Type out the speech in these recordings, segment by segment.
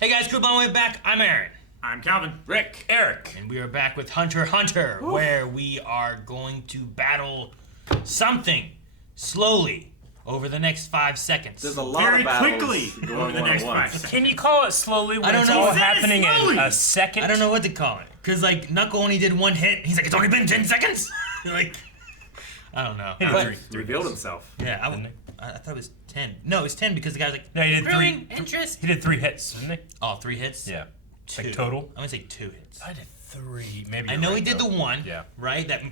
Hey guys, Group On Way back. I'm Aaron. I'm Calvin. Rick. Eric. And we are back with Hunter x Hunter, where we are going to battle something slowly over the next 5 seconds. There's a lot Very of battles quickly going over the on next at 5 once. seconds. Can you call it slowly when I don't it's know. all Say it happening slowly. in a second? I don't know what to call it. Because, like, Knuckle only did one hit. He's like, it's only been 10 seconds? Like, I don't know. He did But- three Revealed hits. himself. Yeah, I thought it was 10. No, it was 10 because the guy was like, No, he did "Growing three. interest. He did 3 hits, didn't he? Oh, 3 hits? Yeah. Two. Like total? I'm going to say 2 hits. I did 3. Maybe. I you're know right, he did though. the one, Yeah. right? That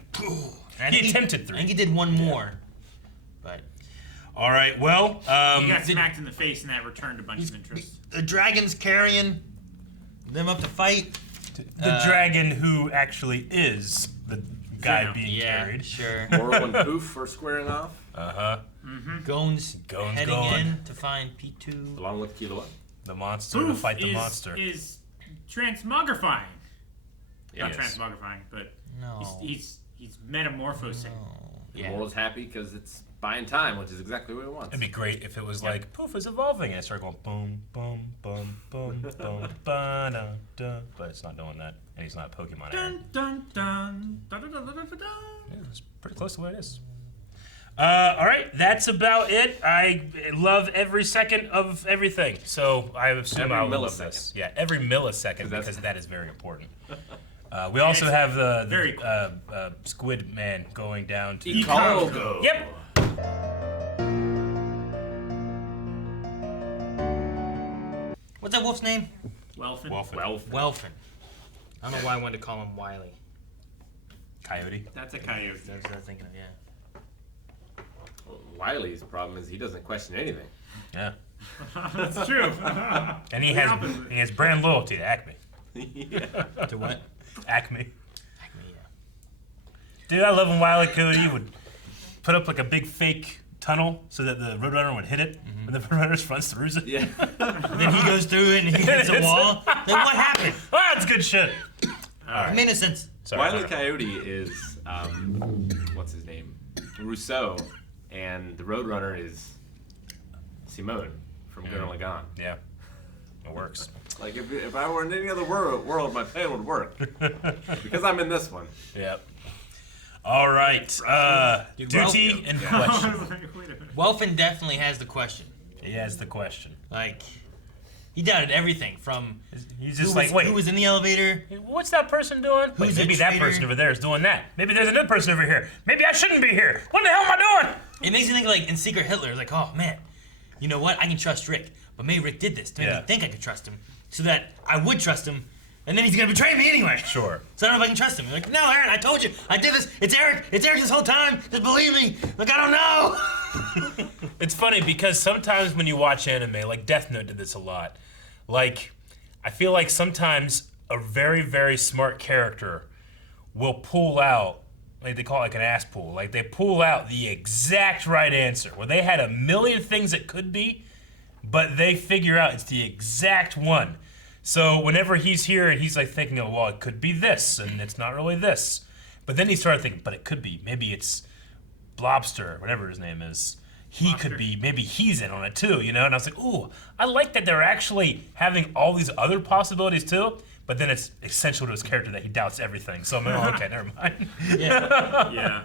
I He think attempted 3. I think he did one more. But All right. Well, He got smacked in the face, and that returned a bunch of interest. the dragon's carrying them up to fight. the dragon who actually is the guy Zeno. being Yeah, carried. sure. Moral and Poof for squaring off, Gone's Gone's heading going. in to find P2. along with Kilo. The monster to Poof fight the is, monster. is transmogrifying. Not Yes. transmogrifying, but No. he's metamorphosing. Yeah. Moral's happy because it's buying time, which is exactly what he wants. It'd be great if it was like Poof is evolving and it started going boom, boom, boom, boom, boom, ba da da. But it's not doing that, and he's not a Pokemon. Aaron. Dun dun dun dun dun dun dun dun. Yeah, it's pretty close to what it is. All right, that's about it. I love every second of everything, so I assume Every I'll love millisecond. this. Yeah, every millisecond, that's- because that is very important. We also have the very cool. Squid Man going down to. Ecologo. Yep. What's that wolf's name? Welfin. Wolfen. Welfin. I don't know why I wanted to call him Wily. Coyote. That's a coyote. That's what I was thinking of, yeah. Wiley's problem is he doesn't question anything. Yeah. That's true. And he opposite. has brand loyalty to Acme. To what? Acme. Yeah. Dude, I love when Wily Coyote would put up like a big fake tunnel so that the Roadrunner would hit it, and the Roadrunner runs through it. Yeah. And then he goes through it and he hits a wall. Then what happened? Ah, it's good shit. It made no sense. Sorry. Wily Coyote is, what's his name? Rousseau, and the Roadrunner is Simone from Gurren Lagann. Yeah, it works. Like, if I were in any other world, my plan would work. Because I'm in this one. Yep. All right. Dude, Duty and I question. was like, wait a minute. Welfin definitely has the question. He has the question. Like, he doubted everything from He's who just was, like, wait, who was in the elevator. what's that person doing? Wait, Who's a maybe that traitor? person over there is doing that. Maybe there's another person over here. Maybe I shouldn't be here. What the hell am I doing? It makes me think like in Secret Hitler, like, oh man, you know what? I can trust Rick, but maybe Rick did this to make Yeah. me think I could trust him, so that I would trust him, and then he's gonna betray me anyway. Sure. So I don't know if I can trust him. Like, no, Aaron, I told you, I did this. It's Eric. It's Eric this whole time. Just believe me. Like, I don't know. It's funny because sometimes when you watch anime, like Death Note did this a lot. Like, I feel like sometimes a very, very smart character will pull out, like they call it like an ass pull. Like they pull out the exact right answer where they had a million things it could be, but they figure out it's the exact one. So whenever he's here and he's like thinking, oh, well, it could be this, and it's not really this. But then he started thinking, but it could be. Maybe it's Lobster, whatever his name is. He Lobster. could be, maybe he's in on it too, you know? And I was like, ooh, I like that they're actually having all these other possibilities too, but then it's essential to his character that he doubts everything. So I'm like, oh, okay, never mind. Yeah. Yeah.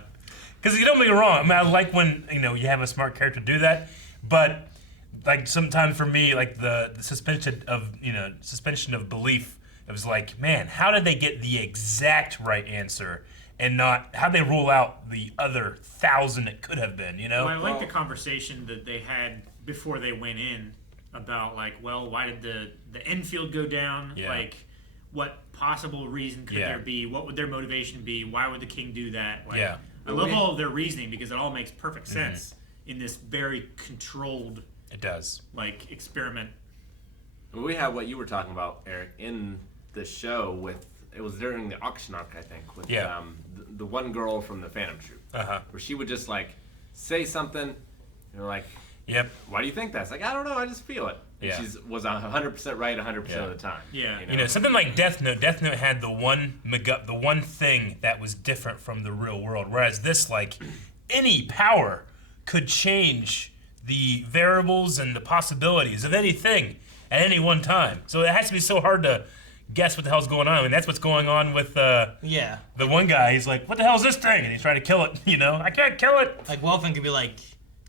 Because you don't make it wrong. I mean, I like when, you know, you have a smart character do that, but like sometimes for me, like the suspension of belief, it was like, man, how did they get the exact right answer and not, how'd they rule out the other 1,000 it could have been, you know? Well, I like the conversation that they had before they went in about like, well, why did the infield go down? Yeah. Like, what possible reason could Yeah. there be? What would their motivation be? Why would the king do that? Like, Yeah. I love all of their reasoning because it all makes perfect sense in this very controlled It does. like experiment. We have what you were talking about, Eric, in the show with, it was during the auction arc, I think, with Yeah. the one girl from the Phantom Troop, Uh-huh. where she would just like say something, and you're like, Yep. why do you think that? It's like, I don't know, I just feel it. And Yeah. she was 100% right 100% of the time. Yeah. You know, something like Death Note. Death Note had the one thing that was different from the real world, whereas this, like, any power could change the variables and the possibilities of anything. at any one time. So it has to be so hard to guess what the hell's going on. I mean, that's what's going on with the one guy. He's like, what the hell's this thing? And he's trying to kill it, you know? I can't kill it. Like, Wolfen could be like,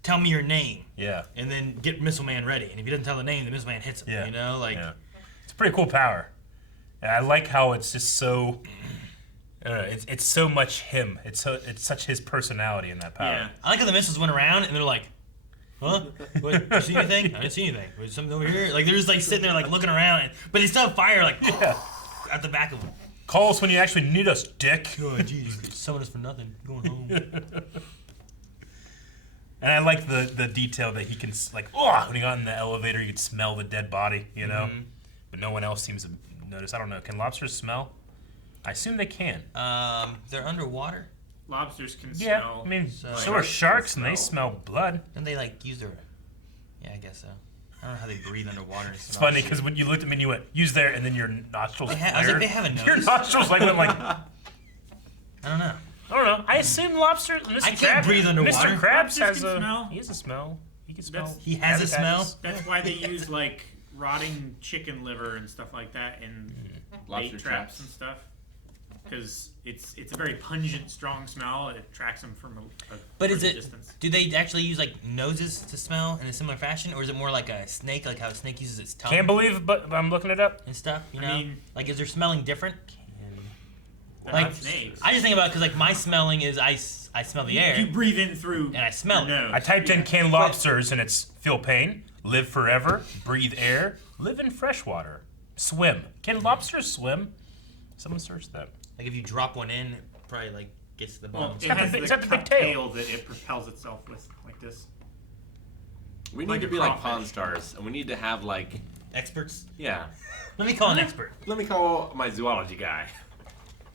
tell me your name. Yeah. And then get Missile Man ready. And if he doesn't tell the name, the Missile Man hits him, Yeah. you know? Like, Yeah. It's a pretty cool power. And I like how it's just so... I don't know, it's so much him. It's such his personality in that power. Yeah. I like how the missiles went around and they're like, huh? What, you see anything? I didn't see anything. Was something over here? Like, they're just like sitting there like looking around, but they still have fire like at the back of them. Call us when you actually need us, dick. Oh, jeez. Summoned us for nothing. Going home. And I like the detail that he can, like, oh, when he got in the elevator, you could smell the dead body, you know? But no one else seems to notice. I don't know. Can lobsters smell? I assume they can. They're underwater. Lobsters can Yeah, smell. I mean, So- so are sharks, and they smell blood. Then they like use their. Yeah, I guess so. I don't know how they breathe underwater. And It's funny because when you looked at me and you went, use there, and then your nostrils I was like, flared. they have a nose. Your nostrils like went like, I don't know. I don't know. I assume lobsters. Mr. I can't Krabs, breathe underwater. Mr. Krabs Lobsters has can a. smell. He has a smell. He can smell. That's- He has a smell? habitats. That's why they use like rotting chicken liver and stuff like that in Lobster bait traps traps. and stuff. Because it's a very pungent, strong smell. It attracts them from a But is further it? distance. Do they actually use like noses to smell in a similar fashion, or is it more like a snake, like how a snake uses its tongue Can't believe, but I'm looking it up. and stuff? You know, I mean- like is their smelling different? They're Like not snakes. I just think about because like my smelling is I smell the air You breathe in through and I smell your it. nose. I typed in can lobsters and it's feel pain, live forever, breathe air, live in fresh water, swim. Can lobsters swim? Someone search that. Like if you drop one in, it probably like gets to the Well, bottom. it got the has big- the it's got the big cupped tail. that it propels itself with, like this. We Like need to a be like crawfish. Pawn Stars, and we need to have like, Experts. yeah. Let me call an expert. Let me call my zoology guy.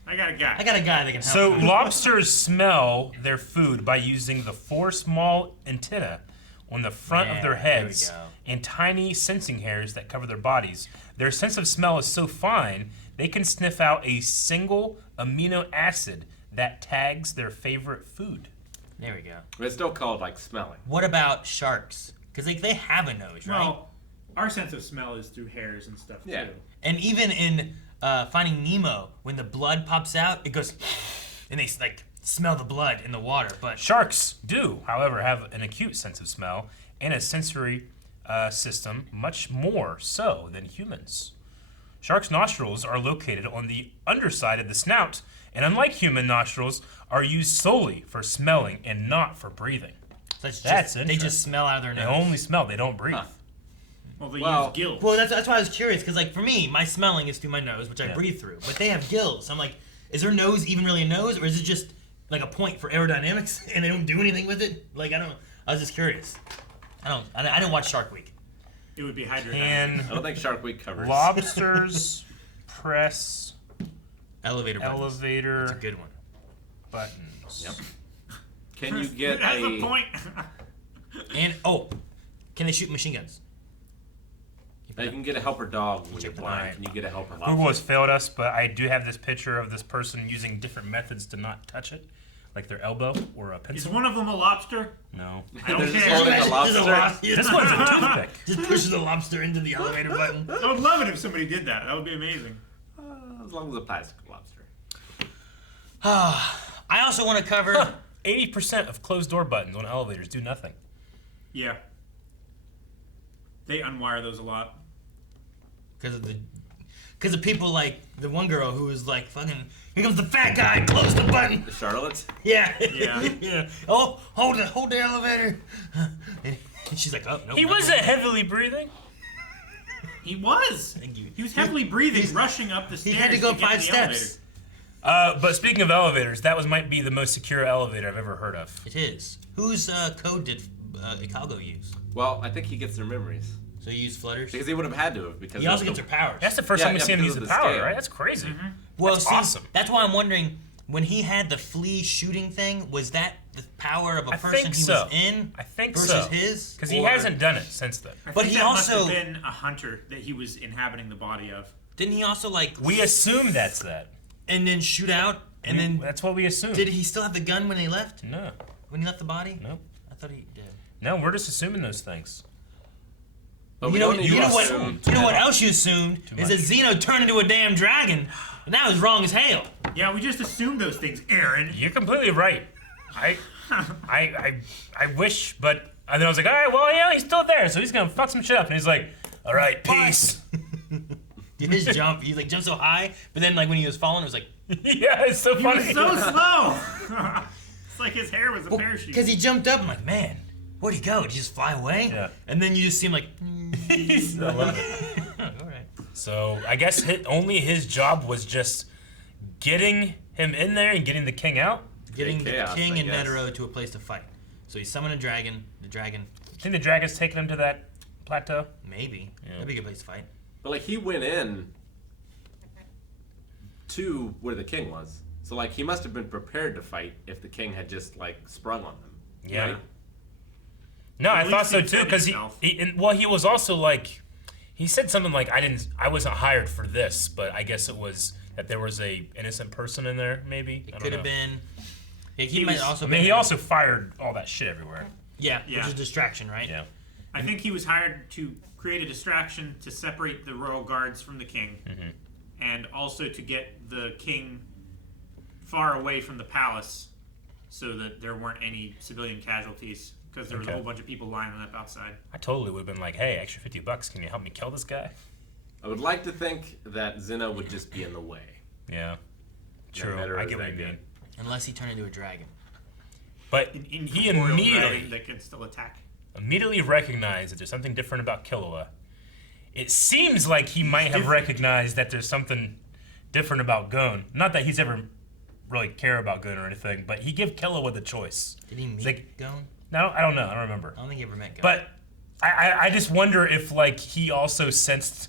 I got a guy. I got a guy that can help. So me. lobsters smell their food by using the 4 small antennae on the front of their Yeah, there we heads go. and tiny sensing hairs that cover their bodies. Their sense of smell is so fine, they can sniff out a single amino acid that tags their favorite food. There we go. But it's still called like smelling. What about sharks? Because like they have a nose, right? Well, our sense of smell is through hairs and stuff Yeah. too. And even in Finding Nemo, when the blood pops out, it goes, and they like smell the blood in the water. But Sharks do, however, have an acute sense of smell and a sensory system much more so than humans. Sharks' nostrils are located on the underside of the snout, and unlike human nostrils, are used solely for smelling and not for breathing. that's That's they interesting. just smell out of their They nose. only smell, they don't breathe. Huh. Well, they Well- use gills. Well, that's why I was curious, because like for me, my smelling is through my nose, which I Yeah. breathe through. But they have gills. I'm like, is their nose even really a nose, or is it just like a point for aerodynamics, and they don't do anything with it? Like I don't. I was just curious. I didn't watch Shark Week. It would be hydrodynamic. And I don't think Shark Week covers. lobsters press Elevator buttons. elevator That's a good one. buttons. Yep. Can you get That's a? a point. And can they shoot machine guns? You can get a helper dog when Check you're the blind. line. Can you get a helper Google lobster? has failed us, but I do have this picture of this person using different methods to not touch it, like their elbow or a Is pencil. one of them a lobster? No. I don't They're just care. holding a Just a lobster. lobster. This one's a toothpick. Just pushes the lobster into the elevator button. I would love it if somebody did that. That would be amazing. As long as a plastic lobster. I also want to cover. 80% of closed door buttons on elevators do nothing. Yeah. They unwire those a lot. Because of people like the one girl who was like, fucking, here comes the fat guy, close the button. The Charlotte? Yeah. Yeah. Yeah. Oh, hold the elevator. And she's like, oh, no. He wasn't heavily breathing. He was. Thank you. He was heavily breathing, rushing up the He stairs. had to go get 5 the steps. But speaking of elevators, that might be the most secure elevator I've ever heard of. It is. Whose code did Ikalgo use? Well, I think he gets their memories. So you use flutters? Because he would have had to have. Because He also of gets the- her powers. That's the first Yeah, time we yeah, see him because use of the the power, scale. right? That's crazy. Well, That's see, awesome. that's why I'm wondering, when he had the flea shooting thing, was that the power of a I person think he so. was in I think versus so. his? Because he Or hasn't done it since then. I But think he that also- must have been a hunter that he was inhabiting the body of. Didn't he also, like, We assume that's that. and then shoot out? And then, That's what we assume. did he still have the gun when they left? No. When he left the body? Nope. I thought he did. No, we're just assuming those things. But we You know, don't need you to know what? assume. You know what else you assumed is that Zeno turned into a damn dragon, and that was wrong as hell. Yeah, we just assumed those things, Aaron. You're completely right. I wish, but and then I was like, all right, well, yeah, he's still there, so he's gonna fuck some shit up. And he's like, all right, peace. Dude, his jump, he like jumped so high, but then like when he was falling, it was like Yeah, it's so He funny. was so slow. It's like his hair was a parachute. because he jumped up. I'm like, man, where'd he go? Did he just fly away? Yeah. And then you just see him like, I love it. all right. So I guess only his job was just getting him in there and getting the king out. Getting the chaos, king I and guess. Netero to a place to fight. So he summoned a dragon. The dragon, I think the dragon's taking him to that plateau. maybe. That'd be a good place to fight. But like he went in to where the king was. So like he must have been prepared to fight if the king had just like sprung on them. Yeah. Right? No, At I thought least so he too fed because himself. he was also like, he said something like, I wasn't hired for this, but I guess it was that there was a innocent person in there, maybe. It could have been. Yeah, he He might was- also. I mean, been he also fired all that shit everywhere. Yeah, Yeah. which is distraction, right? Yeah. I think he was hired to create a distraction to separate the royal guards from the king, and also to get the king far away from the palace, so that there weren't any civilian casualties. Because there was a Okay. whole bunch of people lining up outside. I totally would have been like, hey, extra $50, can you help me kill this guy? I would like to think that Zeno would just be in the way. Yeah. True. Netero I is get what that you good. mean. Unless he turned into a dragon. But An he incorporeal immediately dragon that can still attack. recognized that there's something different about Killua. It seems like he might have recognized that there's something different about Gon. Not that he's ever really care about Gon or anything, but he gave Killua the choice. Did he meet like- Gon? No, I don't know. I don't remember. I don't think he ever met Gon. But I just wonder if like he also sensed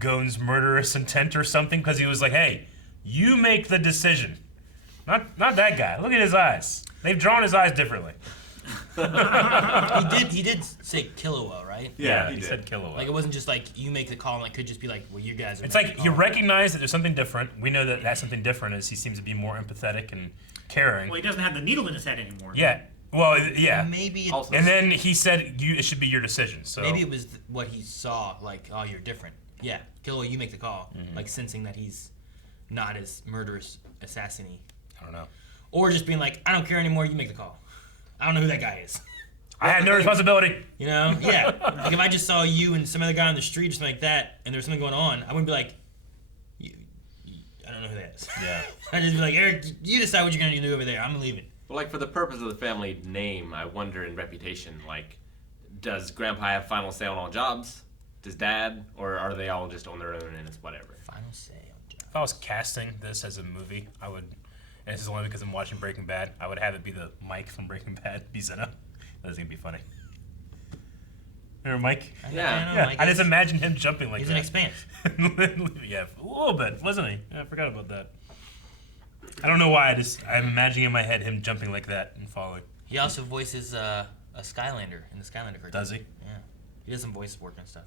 Gon's murderous intent or something because he was like, hey, you make the decision. Not that guy. Look at his eyes. They've drawn his eyes differently. he did say Killua, right? Yeah, he he said did. Killua. Like it wasn't just like you make the call, and it could just be like, well, you guys. Are It's making like the he call. recognized that there's something different. We know that something different is he seems to be more empathetic and caring. Well, he doesn't have the needle in his head anymore. Yeah. Well, yeah. Maybe. Also- And then he said, it should be your decision. So Maybe it was what he saw. Like, oh, you're different. Yeah, Killua, you make the call. Like sensing that he's not as murderous, assassin-y. I don't know. Or just being like, I don't care anymore. You make the call. I don't know who that guy is. I had no responsibility. You know? Yeah. Like if I just saw you and some other guy on the street or something like that, and there's something going on, I wouldn't be like, I don't know who that is. Yeah. I'd just be like, Eric, you decide what you're gonna do over there. I'm leaving. But like for the purpose of the family name, I wonder in reputation, like, does Grandpa have final say on all jobs? Does Dad, or are they all just on their own and it's whatever? Final say on job. If I was casting this as a movie, I would, and this is only because I'm watching Breaking Bad, I would have it be the Mike from Breaking Bad, be Zeno. That's gonna be funny. Remember Mike? Yeah. Yeah, Mike I just is- imagine him jumping like He's that. an expanse. Yeah, a little bit, wasn't he? Yeah, I forgot about that. I don't know why. I'm imagining in my head him jumping like that and falling. He also voices a Skylander in the Skylander cartoon. Does he? Yeah. He does some voice work and stuff.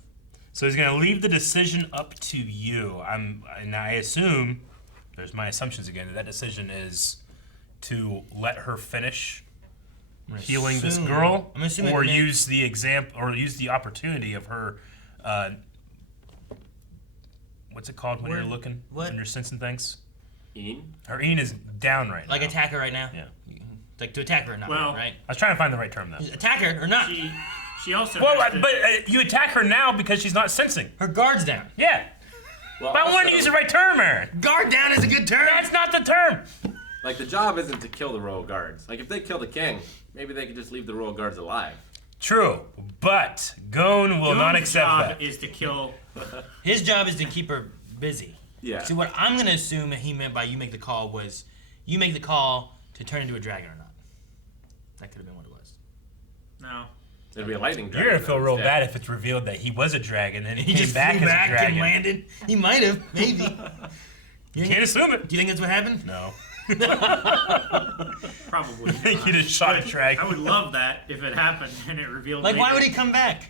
So he's gonna leave the decision up to you. And I assume, there's my assumptions again, that decision is to let her finish healing this assume- girl, I'm assuming or it meant- use the example, or use the opportunity of her. What's it called when you're Where- looking? what? When you're sensing things. Ian? Her Ian is down right Like now. attack her right now? Yeah. Like to attack her or not, Well- right? I was trying to find the right term though. Attack her or not. She also. Well, has to- but you attack her now because she's not sensing. Her guard's down. Yeah, Well, but I wanted to also, use the right term, Aaron. Guard down is a good term. That's not the term. like the job isn't to kill the royal guards. Like if they kill the king, maybe they could just leave the royal guards alive. True, but Gon will not Gon's accept job that. is to kill. His job is to keep her busy. Yeah. See, what I'm going to assume that he meant by you make the call was you make the call to turn into a dragon or not. That could have been what it was. No. It'd be a lightning You're dragon. gonna feel though, real instead. bad if it's revealed that he was a dragon and he He came just back flew as back a dragon. and landed. He might have, maybe. You can't assume it. Do you think that's what happened? No. Probably. You not. just shot a But dragon. I would love that if it happened and it revealed. Like, why later. would he come back?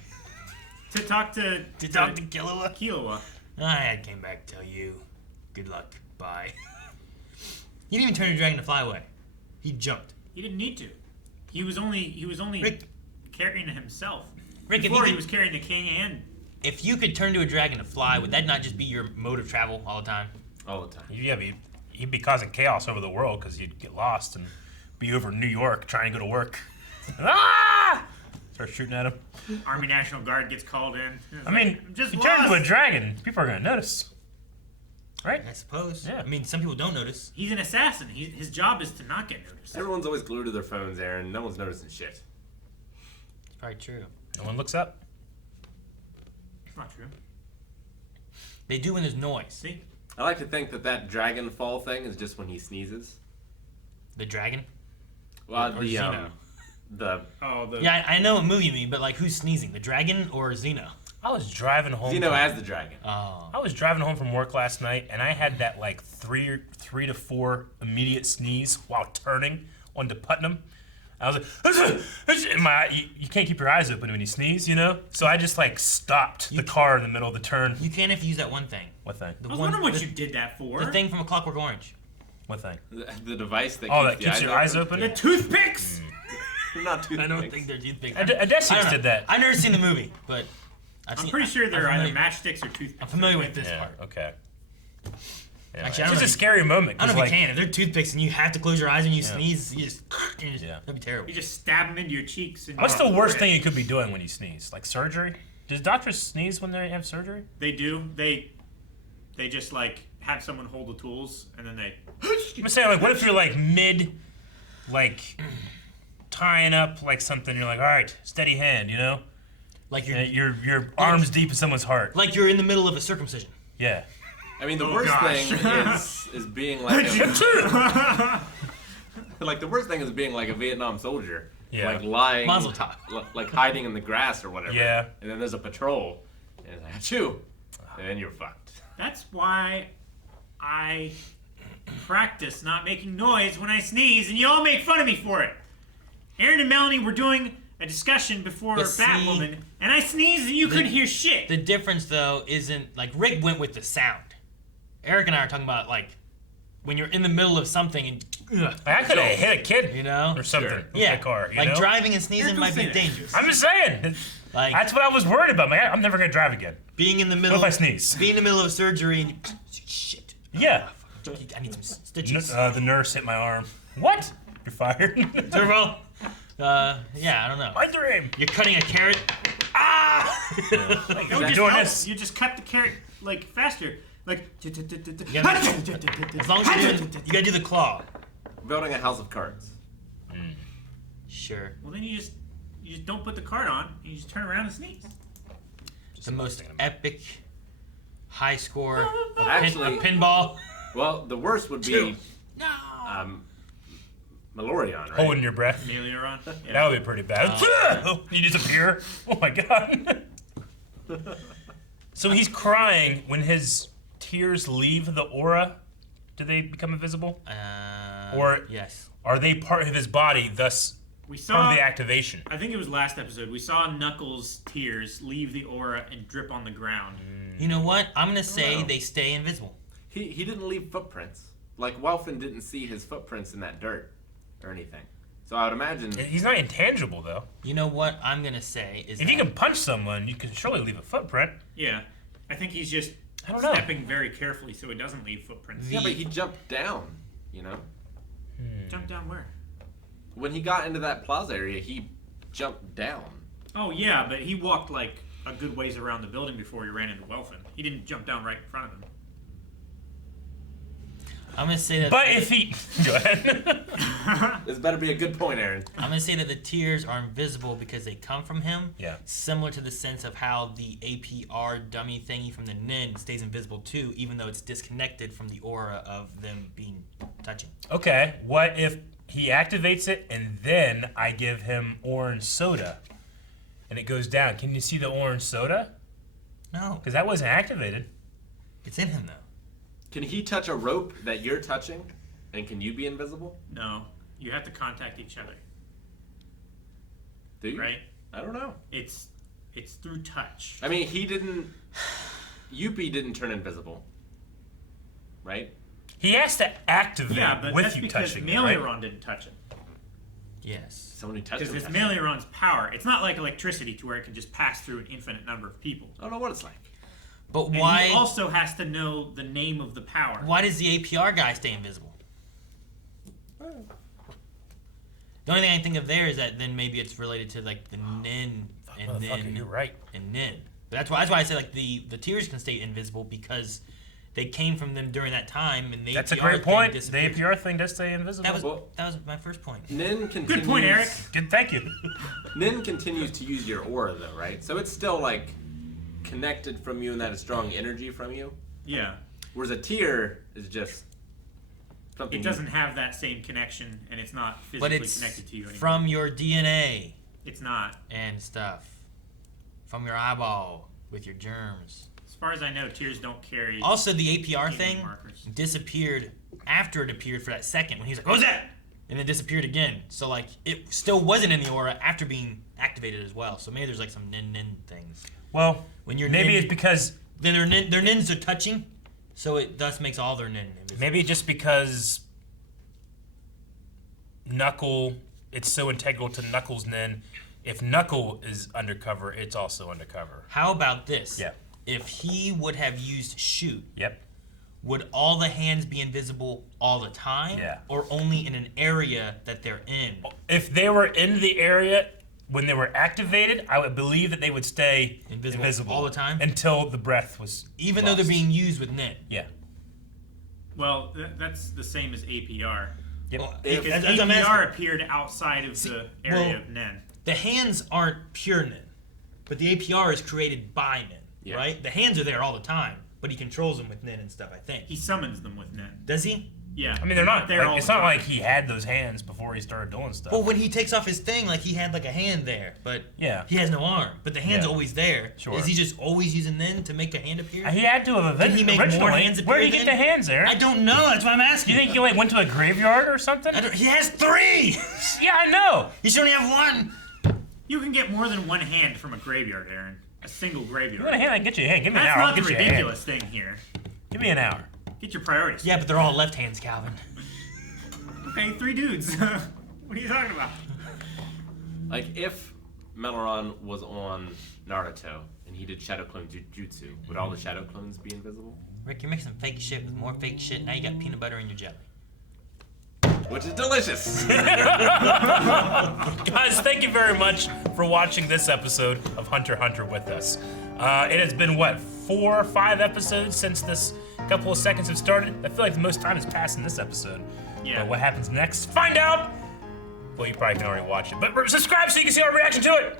To talk to To talk to Killua? Killua. I came back to tell you. Good luck. Bye. He didn't even turn a dragon to fly away. He jumped. He didn't need to. He was only Rick. carrying himself. Rick, Before he was carrying the king and... if you could turn to a dragon to fly, would that not just be your mode of travel all the time? All the time. Yeah, but he'd be causing chaos over the world because you'd get lost and be over New York trying to go to work. Ah! Start shooting at him. Army National Guard gets called in. It's I mean, I'm just if you turn into a lost. dragon, people are gonna notice, right? I suppose. Yeah. I mean, some people don't notice. He's an assassin. His job is to not get noticed. Everyone's always glued to their phones, Aaron. No one's noticing shit. It's probably true. No one looks up. It's not true. They do when there's noise. See? I like to think that dragon fall thing is just when he sneezes. The dragon? Well, Or Xeno. the Oh, the... Yeah, I know what movie you mean, but like, who's sneezing? The dragon or Xeno? I was driving home. Xeno as the dragon. Oh. I was driving home from work last night, and I had that like three to four immediate sneeze while turning onto Putnam. I was like, you can't keep your eyes open when you sneeze, you know? So I just like stopped the car in the middle of the turn. You can if you use that one thing. What thing? The I was one, wondering what the, you did that for. the thing from A Clockwork Orange. What thing? The device that Oh, that keeps, keeps the your eyes open? The toothpicks! Not too I don't think they're toothpicks. Odysseus did that. I've never seen the movie, but I'm pretty sure they're I'm either familiar- matchsticks or toothpicks. I'm familiar with this Yeah, part. okay. Yeah, Actually, I it's don't just know. a scary moment. I don't 'cause, know if like, you can. If they're toothpicks and you have to close your eyes when you Yeah. sneeze, Yeah. that'd be terrible. You just stab them into your cheeks. And What's the worst thing you could be doing when you sneeze? Like surgery? Does doctors sneeze when they have surgery? They do. They just like have someone hold the tools and then they... I'm saying, like, what if you're like mid, like, tying up like something? You're like, all right, steady hand, you know? Like you're, And your arms deep in someone's heart. like you're in the middle of a circumcision. Yeah. I mean, the Oh, worst gosh. thing is being like like the worst thing is being like a Vietnam soldier, Yeah. like lying, Mazel tov. like hiding in the grass or whatever. Yeah. And then there's a patrol, and it's like achoo, and then you're fucked. That's why I practice not making noise when I sneeze, and you all make fun of me for it. Aaron and Melanie were doing a discussion before But see- Batwoman, and I sneezed and you couldn't hear shit. The difference, though, isn't like Rick went with the sound. Eric and I are talking about like when you're in the middle of something and I could have hit a kid you know, or something Sure. with yeah, my car. You like know? driving and sneezing Eric, might don't be say that. dangerous. I'm just saying. Like That's what I was worried about. Man, I'm never gonna drive again. being in the middle. What if I sneeze? Being in the middle of surgery and you, shit. Yeah. I need some stitches. The nurse hit my arm. What? You're fired. Turbo. Yeah, I don't know. My dream. You're cutting a carrot. Ah! That would You're just doing help. this. You just cut the carrot like faster. Like As long as you're doing, you gotta do the claw. Building a house of cards. Sure. well, then you just don't put the card on. And you just turn around and sneeze. The most epic high score of Actually- pinball. Well, the worst would be Two. No. Malorion, right? Holding your breath. Failure on. That would be pretty bad. You disappear. Oh my god. So he's crying when his tears leave the aura. Do they become invisible? Or- yes. Are they part of his body, thus We part saw. of the activation? I think it was last episode. We saw Knuckles' tears leave the aura and drip on the ground. You know what? I'm gonna say know. they stay invisible. He didn't leave footprints. Like Welfin didn't see his footprints in that dirt or anything. So I would imagine. He's not intangible, though. You know what I'm gonna say is If that you can punch someone, you can surely leave a footprint. Yeah, I think he's just I don't know. stepping very carefully so he doesn't leave footprints. Yeah, but he jumped down. You know, Jump down where? when he got into that plaza area, he jumped down. Oh yeah, but he walked like a good ways around the building before he ran into Welfin. He didn't jump down right in front of him. I'm gonna say that. But if he... Go ahead. This better be a good point, Aaron. I'm gonna say that the tears are invisible because they come from him. Yeah. Similar to the sense of how the APR dummy thingy from the Nin stays invisible too, even though it's disconnected from the aura of them being touching. Okay, what if he activates it and then I give him orange soda and it goes down? Can you see the orange soda? No, Because that wasn't activated. it's in him though. Can he touch a rope that you're touching, and can you be invisible? No, you have to contact each other, Do you? right? I don't know. It's through touch. I mean, he didn't. Yuppie didn't turn invisible, right? He has to activate Yeah, but with that's you because touching it, right? Melioron didn't touch it. Yes. Someone who touched Because him. it's Meliorong's power. It's not like electricity to where it can just pass through an infinite number of people. I don't know what it's like. But And why? he also has to know the name of the power. Why does the APR guy stay invisible? The only thing I can think of there is that then maybe it's related to like the Nin and Motherfucker, then you're right. and Nin. But that's why I say like the tears can stay invisible because they came from them during that time and the That's a APR great thing point. The disappeared. APR thing does stay invisible. That was my first point. Nin continues. Good point, Eric. Good, thank you. Nin continues to use your aura though, right? So it's still like connected from you and that is strong energy from you. Yeah. Whereas a tear is just something. It doesn't have that same connection, and it's not But physically it's connected to you anymore. from your DNA It's not. and stuff. From your eyeball with your germs. As far as I know, tears don't carry. Also, the APR DNA thing markers. disappeared after it appeared for that second when he was like, "What was that?" And it disappeared again. So like it still wasn't in the aura after being activated as well. So maybe there's like some nin things. Well, When you're maybe nin, it's because their nins are touching, so it thus makes all their nin invisible. maybe just because Knuckle, it's so integral to Knuckles' nin. If Knuckle is undercover, it's also undercover. How about this? Yeah. If he would have used shoot, Yep. would all the hands be invisible all the time? Yeah. Or only in an area that they're in? If they were in the area when they were activated, I would believe that they would stay Invisible all the time? until the breath was Even though they're lost. being used with nin. Yeah. Well, that's the same as APR. Yep. Well, Because that's what I'm APR asking. appeared outside of the area well- of Nen. The hands aren't pure nin, but the APR is created by nin, Yeah. right? The hands are there all the time, but he controls them with nin and stuff, I think. He summons them with Nen. Does he? Yeah. I mean, they're not. there Like, all it's the not time. like he had those hands before he started doing stuff. Well, when he takes off his thing, like he had like a hand there, but Yeah. he has no arm. But the hand's Yeah. always there. Sure. Is he just always using nin to make a hand appear? He had to have Did he make more originally. hands Where did he appear get the then? hands, Aaron? I don't know. That's what I'm asking. You think he like went to a graveyard or something? He has 3. Yeah, I know. He should only have 1. You can get more than one hand from a graveyard, Aaron. A single graveyard. You want a hand? I can get you a hand. Give me an That's hour. I'll not the get you a hand. ridiculous thing here. Give me an hour. Get your priorities. Yeah, but they're all left hands, Calvin. Okay, 3 dudes. What are you talking about? Like if Meliorong was on Naruto and he did Shadow Clone Jutsu, would all the Shadow Clones be invisible? Rick, you're making some fake shit with more fake shit. Now you got peanut butter in your jelly. Which is delicious. Guys, thank you very much for watching this episode of Hunter x Hunter with us. It has been, what, 4 or 5 episodes since this couple of seconds have started? I feel like the most time has passed in this episode. Yeah. But what happens next? Find out! Well, you probably can already watch it. But subscribe so you can see our reaction to it!